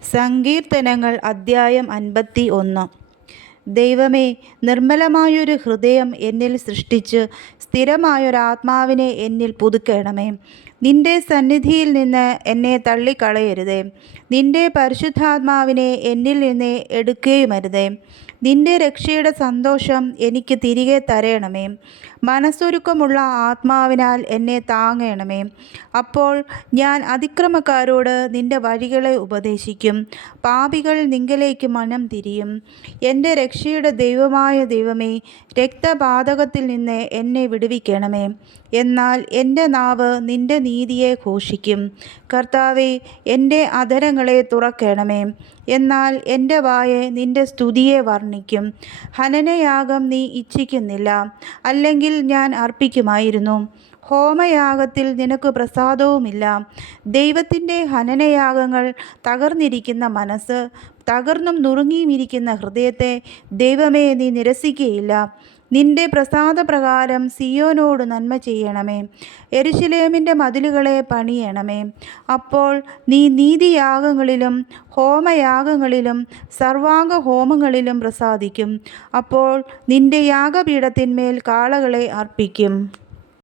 സങ്കീർത്തനങ്ങൾ അദ്ധ്യായം 51. ദൈവമേ, നിർമ്മലമായൊരു ഹൃദയം എന്നിൽ സൃഷ്ടിച്ച് സ്ഥിരമായൊരാത്മാവിനെ എന്നിൽ പുതുക്കണമേ. നിന്റെ സന്നിധിയിൽ നിന്ന് എന്നെ തള്ളിക്കളയരുതേ. നിന്റെ പരിശുദ്ധാത്മാവിനെ എന്നിൽ നിന്ന് എടുക്കുകയുമരുതേ. നിന്റെ രക്ഷയുടെ സന്തോഷം എനിക്ക് തിരികെ തരണമേ. മനസ്സൊരുക്കമുള്ള ആത്മാവിനാൽ എന്നെ താങ്ങണമേ. അപ്പോൾ ഞാൻ അതിക്രമക്കാരോട് നിന്റെ വഴികളെ ഉപദേശിക്കും. പാപികൾ നിങ്കലേക്ക് മനം തിരിയും. എൻ്റെ രക്ഷയുടെ ദൈവമായ ദൈവമേ, രക്തപാതകത്തിൽ നിന്ന് എന്നെ വിടുവിക്കണമേ. എന്നാൽ എൻ്റെ നാവ് നിന്റെ നീതിയെ ഘോഷിക്കും. കർത്താവേ, എൻ്റെ അധരങ്ങളെ തുറക്കണമേ. എന്നാൽ എൻ്റെ വായെ നിന്റെ സ്തുതിയെ വർണ്ണിക്കും. ഹനനയാഗം നീ ഇച്ഛിക്കുന്നില്ല, അല്ലെങ്കിൽ ഞാൻ അർപ്പിക്കുമായിരുന്നു. ഹോമയാഗത്തിൽ നിനക്ക് പ്രസാദവുമില്ല. ദൈവത്തിൻ്റെ ഹനനയാഗങ്ങൾ തകർന്നിരിക്കുന്ന മനസ്സ്, തകർന്നും നുറുങ്ങിയുമിരിക്കുന്ന ഹൃദയത്തെ ദൈവമേ നീ നിരസിക്കുകയില്ല. നിന്റെ പ്രസാദപ്രകാരം സിയോനോട് നന്മ ചെയ്യണമേ. യെരൂശലേമിൻ്റെ മതിലുകളെ പണിയണമേ. അപ്പോൾ നീ നീതിയാഗങ്ങളിലും ഹോമയാഗങ്ങളിലും സർവാംഗ ഹോമങ്ങളിലും പ്രസാദിക്കും. അപ്പോൾ നിന്റെ യാഗപീഠത്തിന്മേൽ കാളകളെ അർപ്പിക്കും.